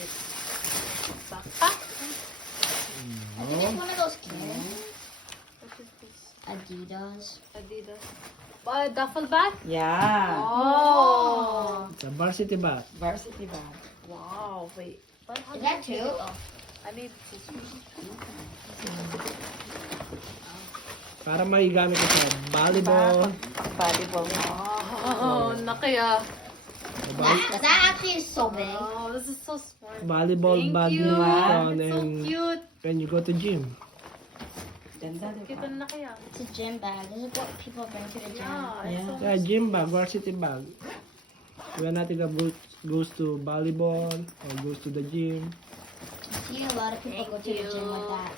it. Backpack? I think it's one of those kids. What is this? Adidas. Adidas. Duffel bag? Yeah. Oh. It's a varsity bag. Varsity bag. Wow. Wait. Is that two? I need scissors. Para may gamit ko sa volleyball. Volleyball. Oh, nakaya. That actually is so big. Oh, this is so smart. Volleyball, Thank you. badminton, It's so and cute. when you go to gym. Ganda, Cute diba? na kaya. It's a gym bag. This is what people bring to the gym. Yeah. Yeah. It's so Yeah, gym bag, varsity bag. When natin goes to volleyball or goes to the gym. I see a lot of people go to the gym with that.